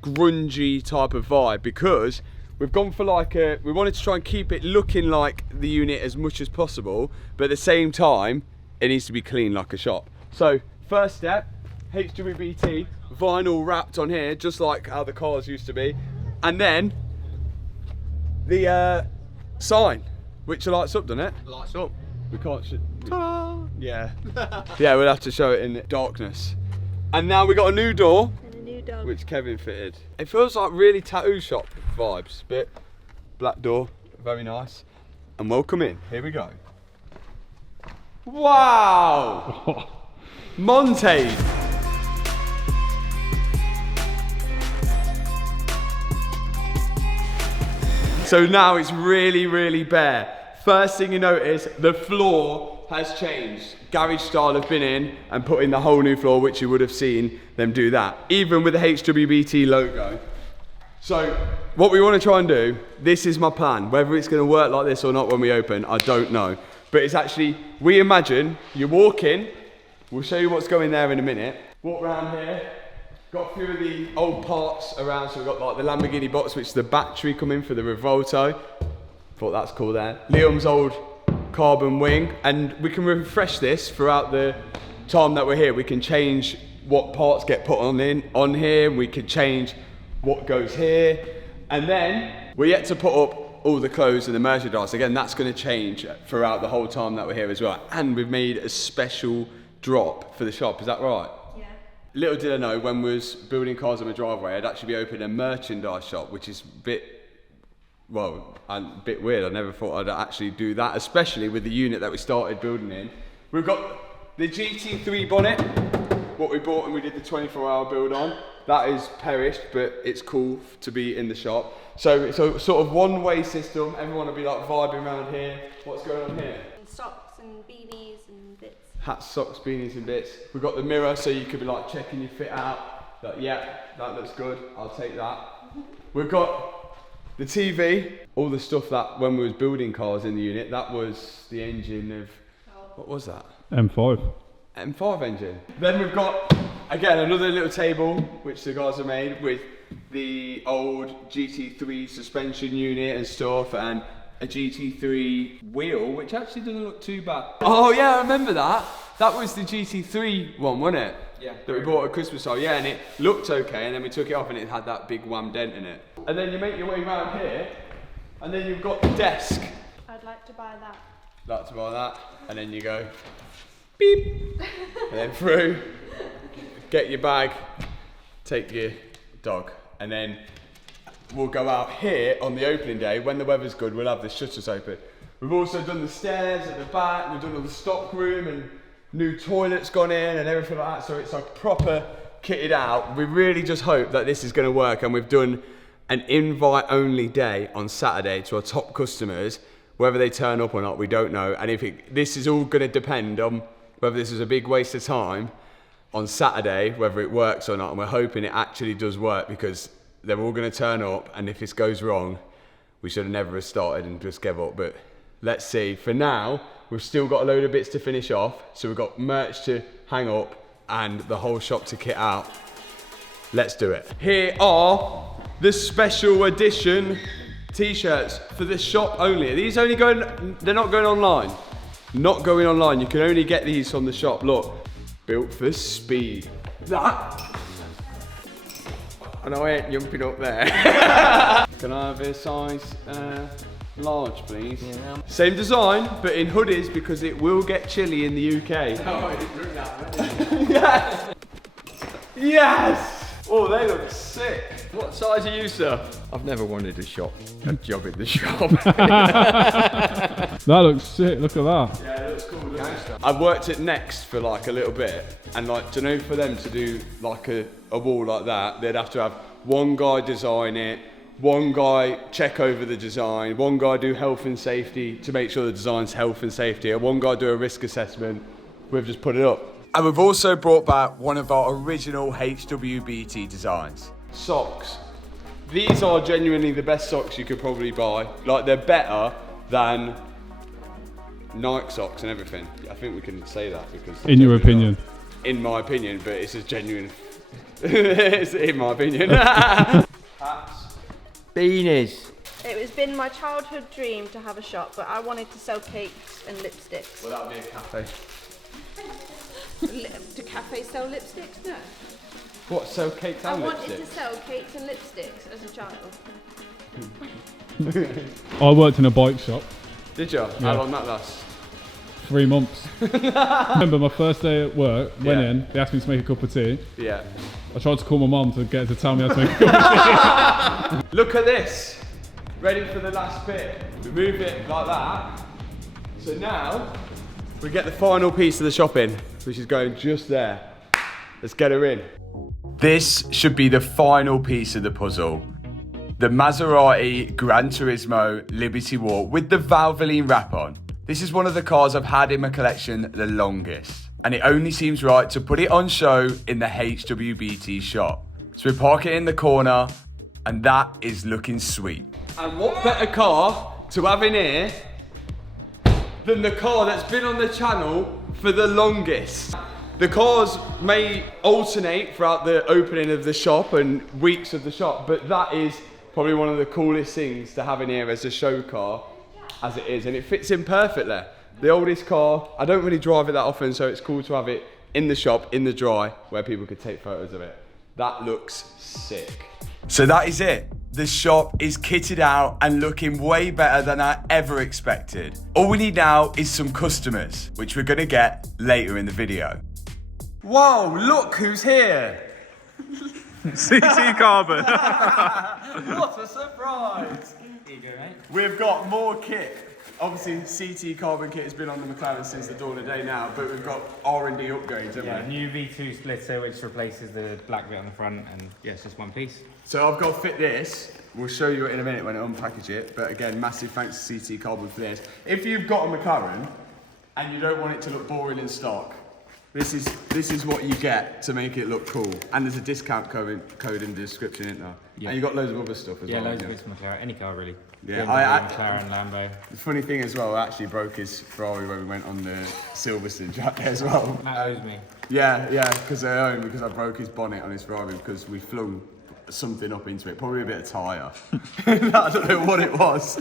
grungy type of vibe, because we've gone for like we wanted to try and keep it looking like the unit as much as possible, but at the same time, it needs to be clean like a shop. So, first step, HWBT, vinyl wrapped on here, just like how the cars used to be. And then, the sign, which lights up, doesn't it? Lights up. We can't yeah. Yeah, we'll have to show it in darkness. And now we got a new door, And a new dog. which Kevin fitted. It feels like really tattoo shop vibes, but black door, very nice. And welcome in, here we go. Wow! Monte. So now it's really, really bare. First thing you notice, the floor has changed. Garage style have been in and put in the whole new floor, which you would have seen them do that, even with the HWBT logo. So what we want to try and do, this is my plan. Whether it's going to work like this or not when we open, I don't know. But it's actually, we imagine you walk in, we'll show you what's going there in a minute. Walk around here, got a few of the old parts around. So we've got like the Lamborghini box, which is the battery coming for the Revolto. Thought that's cool there. Liam's old carbon wing. And we can refresh this throughout the time that we're here. We can change what parts get put on here. We can change what goes here, and then we're yet to put up all the clothes and the merchandise. Again, that's going to change throughout the whole time that we're here as well. And we've made a special drop for the shop, is that right? Yeah. Little did I know, when we was building cars on my driveway, I'd actually be opening a merchandise shop, which is a bit weird. I never thought I'd actually do that, especially with the unit that we started building in. We've got the GT3 bonnet, what we bought and we did the 24-hour build on. That is perished, but it's cool to be in the shop. So it's a sort of one-way system. Everyone will be like vibing around here. What's going on here? And socks and beanies and bits. Hats, socks, beanies and bits. We've got the mirror, so you could be like checking your fit out. Like, yeah, that looks good, I'll take that. We've got the TV, all the stuff that when we was building cars in the unit, that was the engine of, what was that? M5. M5 engine. Then we've got, again, another little table, which the guys have made with the old GT3 suspension unit and stuff, and a GT3 wheel, which actually doesn't look too bad. Oh yeah, I remember that. That was the GT3 one, wasn't it? Yeah. That we bought at Christmas time. Yeah, and it looked okay, and then we took it off and it had that big wham dent in it. And then you make your way around here, and then you've got the desk. I'd like to buy that. Like to buy that, and then you go beep, and then through, get your bag, take your dog, and then we'll go out here on the opening day. When the weather's good, we'll have the shutters open. We've also done the stairs at the back, we've done all the stock room, and new toilets gone in and everything like that, so it's like proper kitted out. We really just hope that this is going to work, and we've done an invite only day on Saturday to our top customers. Whether they turn up or not, we don't know, and this is all going to depend on whether this is a big waste of time on Saturday, whether it works or not, and we're hoping it actually does work, because they're all going to turn up, and if this goes wrong, we should have never have started and just gave up. But let's see. For now, we've still got a load of bits to finish off, so we've got merch to hang up and the whole shop to kit out. Let's do it. Here are the special edition t-shirts for the shop only. These only going, they're not going online. Not going online, you can only get these from the shop. Look, built for speed. That. And I ain't jumping up there. Can I have a size large, please? Yeah. Same design, but in hoodies, because it will get chilly in the UK. Oh, I didn't bring that. Yes! Yes! Oh, they look sick. What size are you, sir? I've never wanted a shop, a job in the shop. That looks sick, look at that. Yeah, it looks cool, doesn't it? I've worked at Next for like a little bit, and like, to know for them to do like a wall like that, they'd have to have one guy design it, one guy check over the design, one guy do health and safety to make sure the design's health and safety, and one guy do a risk assessment. We've just put it up. And we've also brought back one of our original HWBT designs. Socks. These are genuinely the best socks you could probably buy. Like, they're better than Nike socks and everything. I think we can say that because... In your opinion? In my opinion, but it's as genuine... it's in my opinion. Hats. Beanies. It has been my childhood dream to have a shop, but I wanted to sell cakes and lipsticks. Well, that would be a cafe. Do cafes sell lipsticks? No. What, sell cakes and I lipstick? wanted to sell cakes and lipsticks as a child. I worked in a bike shop. Did you? Yeah. How long that last? 3 months. I remember my first day at work, went in, they asked me to make a cup of tea. Yeah. I tried to call my mum to get her to tell me how to make a cup of tea. Look at this. Ready for the last bit. We move it like that. So now, we get the final piece of the shop in, which is going just there. Let's get her in. This should be the final piece of the puzzle. The Maserati Gran Turismo Liberty Walk with the Valvoline wrap on. This is one of the cars I've had in my collection the longest, and it only seems right to put it on show in the HWBT shop. So we park it in the corner, and that is looking sweet. And what better car to have in here than the car that's been on the channel for the longest. The cars may alternate throughout the opening of the shop and weeks of the shop, but that is probably one of the coolest things to have in here as a show car, as it is, and it fits in perfectly. The oldest car, I don't really drive it that often, so it's cool to have it in the shop, in the dry, where people could take photos of it. That looks sick. So that is it. The shop is kitted out and looking way better than I ever expected. All we need now is some customers, which we're gonna get later in the video. Whoa, look who's here. CT Carbon. What a surprise. There you go, mate. We've got more kit. Obviously, CT Carbon kit has been on the McLaren since the dawn of day now, but we've got R&D upgrades, haven't Yeah, we? new V2 splitter which replaces the black bit on the front, and yeah, it's just one piece. So I've got to fit this. We'll show you in a minute when I unpackage it. But again, massive thanks to CT Carbon for this. If you've got a McLaren and you don't want it to look boring in stock, this is what you get to make it look cool. And there's a discount code in the description, isn't there? Yeah. And you've got loads of other stuff as well. Yeah, loads of haven't bits from McLaren, any car really. Yeah, BMW, McLaren, Lambo. The funny thing as well, I actually broke his Ferrari when we went on the Silverstone track as well. Matt owes me. Yeah, because I broke his bonnet on his Ferrari because we flung something up into it, probably a bit of tyre. I don't know what it was.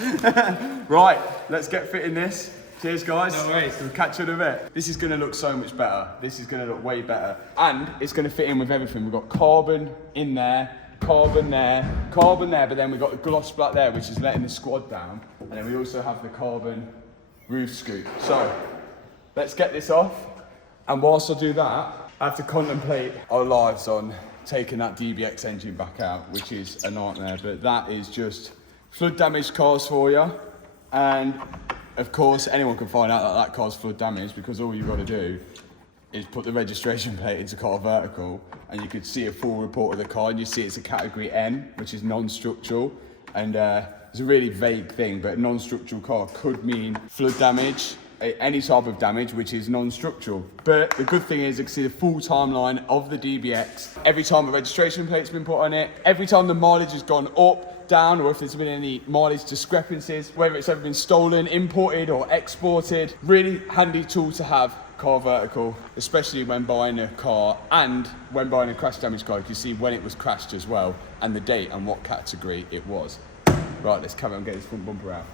Right, let's get fitting this. Cheers, guys. No worries. We'll catch you in a bit. This is going to look so much better. This is going to look way better. And it's going to fit in with everything. We've got carbon in there, carbon there, but then we've got the gloss black there, which is letting the squad down. And then we also have the carbon roof scoop. So, let's get this off. And whilst I do that, I have to contemplate our lives on taking that DBX engine back out, which is a nightmare, but that is just flood damaged cars for you. And of course, anyone can find out that that car's flood damaged because all you've got to do is put the registration plate into car vertical and you could see a full report of the car and you see it's a category N, which is non-structural. And it's a really vague thing, but non-structural car could mean flood damage, any type of damage which is non-structural. But the good thing is you can see the full timeline of the DBX. Every time a registration plate's been put on it, every time the mileage has gone up, down, or if there's been any mileage discrepancies, whether it's ever been stolen, imported or exported. Really handy tool to have, car vertical, especially when buying a car and when buying a crash damage car. You can see when it was crashed as well and the date and what category it was. Right, let's carry on getting this front bumper out.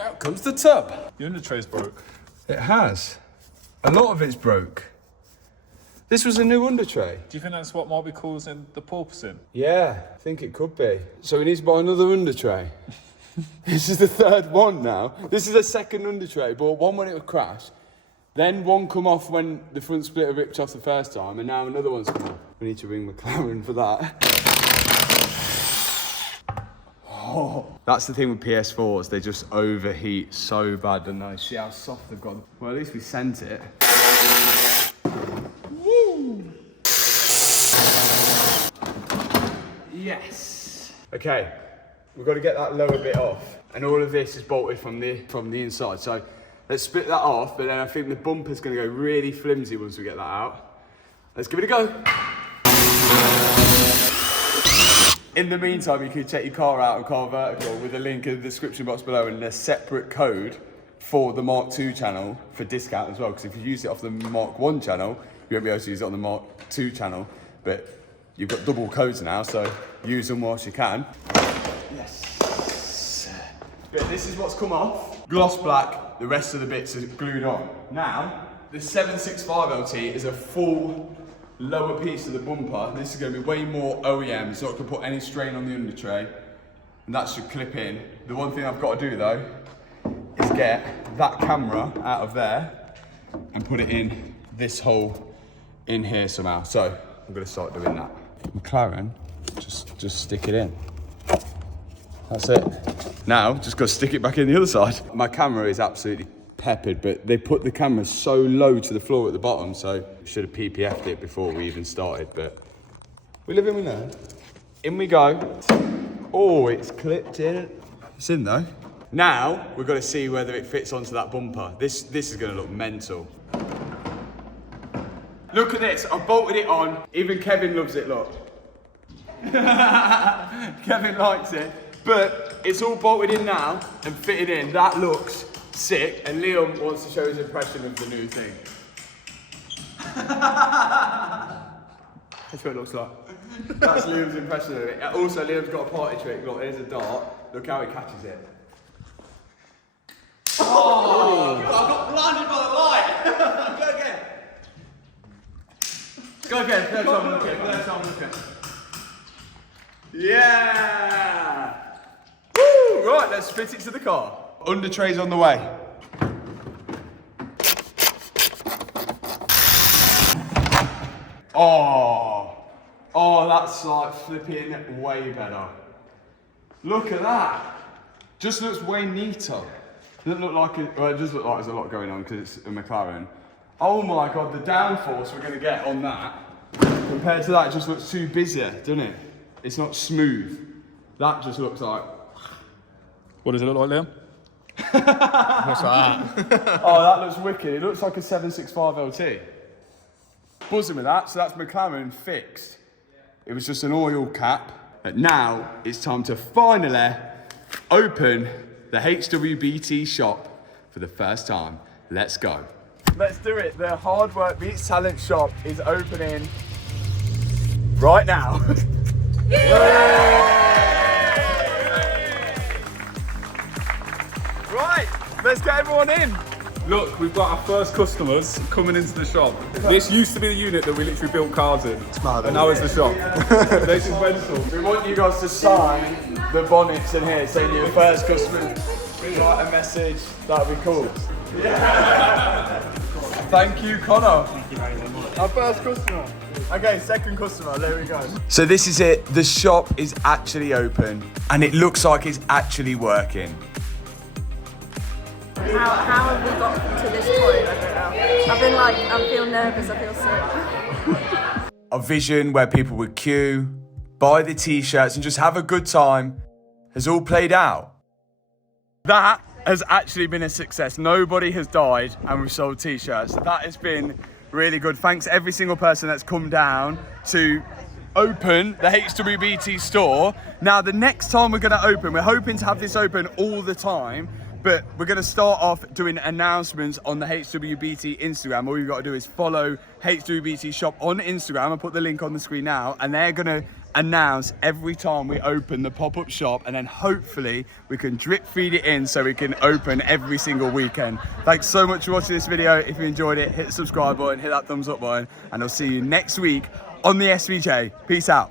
Out comes the tub. Your under tray's broke. It has. A lot of it's broke. This was a new under tray. Do you think that's what might be causing the porpoising? Yeah, I think it could be. So we need to buy another under tray. This is the third one now. This is the second under tray. Bought one when it would crash. Then one come off when the front splitter ripped off the first time, and now another one's come off. We need to ring McLaren for that. Oh, that's the thing with PS4s. They just overheat so bad, don't they? See how soft they've got. Well, at least we sent it. Yes. Okay, we've got to get that lower bit off, and all of this is bolted from the inside. So let's split that off, but then I think the bumper's going to go really flimsy once we get that out. Let's give it a go. In the meantime, you can check your car out on Car Vertical with a link in the description box below and a separate code for the Mark II channel for discount as well. Because if you use it off the Mark I channel, you won't be able to use it on the Mark II channel. But you've got double codes now, so use them whilst you can. Yes. But this is what's come off. Gloss black, the rest of the bits are glued on. Now, the 765 LT is a full lower piece of the bumper. This is going to be way more OEM, so it can put any strain on the under tray. And that should clip in. The one thing I've got to do though, is get that camera out of there and put it in this hole in here somehow. So, I'm going to start doing that. McLaren, just stick it in. That's it. Now, just got to stick it back in the other side. My camera is absolutely peppered, but they put the camera so low to the floor at the bottom, so we should have PPF'd it before we even started, but we live and we learn. In we go. Oh, it's clipped in. It's in though. Now, we've got to see whether it fits onto that bumper. This is going to look mental. Look at this, I've bolted it on. Even Kevin loves it, look. Kevin likes it. But it's all bolted in now and fitted in. That looks sick. And Liam wants to show his impression of the new thing. That's what it looks like. That's Liam's impression of it. Also, Liam's got a party trick. Look, there's a dart. Look how he catches it. Oh! I got blinded by the light! Go again. Go again. Third time looking. Third time looking. Yeah! Woo! Right, let's fit it to the car. Under trays on the way. Oh, that's like flipping way better. Look at that. Just looks way neater. Doesn't look like it, well, it does look like there's a lot going on because it's a McLaren. Oh my God, the downforce we're gonna get on that compared to that, it just looks too busier, doesn't it? It's not smooth. That just looks like. What does it look like, Liam? What's that? Oh, that looks wicked. It looks like a 765 LT. Buzzing with that, so that's McLaren fixed. It was just an oil cap. But now it's time to finally open the HWBT shop for the first time. Let's go. Let's do it. The Hard Work Beats Talent shop is opening right now. Right, let's get everyone in. Look, we've got our first customers coming into the shop. This used to be the unit that we literally built cars in. And now it's the shop. This is mental. We want you guys to sign the bonnets in here saying you're the first customer. Write a message, that'd be cool. Yeah. Thank you, Connor. Thank you very much. Our first customer. Okay, second customer, there we go. So this is it, the shop is actually open and it looks like it's actually working. How have we got to this point? I don't know. I've been like, I feel nervous, I feel sick. A vision where people would queue, buy the t-shirts and just have a good time has all played out. That has actually been a success. Nobody has died and we've sold t-shirts. That has been really good. Thanks every single person that's come down to open the HWBT store. Now the next time we're gonna open, we're hoping to have this open all the time, but we're going to start off doing announcements on the HWBT Instagram. All you've got to do is follow HWBT Shop on Instagram. I'll put the link on the screen now. And they're going to announce every time we open the pop-up shop. And then hopefully we can drip feed it in so we can open every single weekend. Thanks so much for watching this video. If you enjoyed it, hit the subscribe button, hit that thumbs up button. And I'll see you next week on the SVJ. Peace out.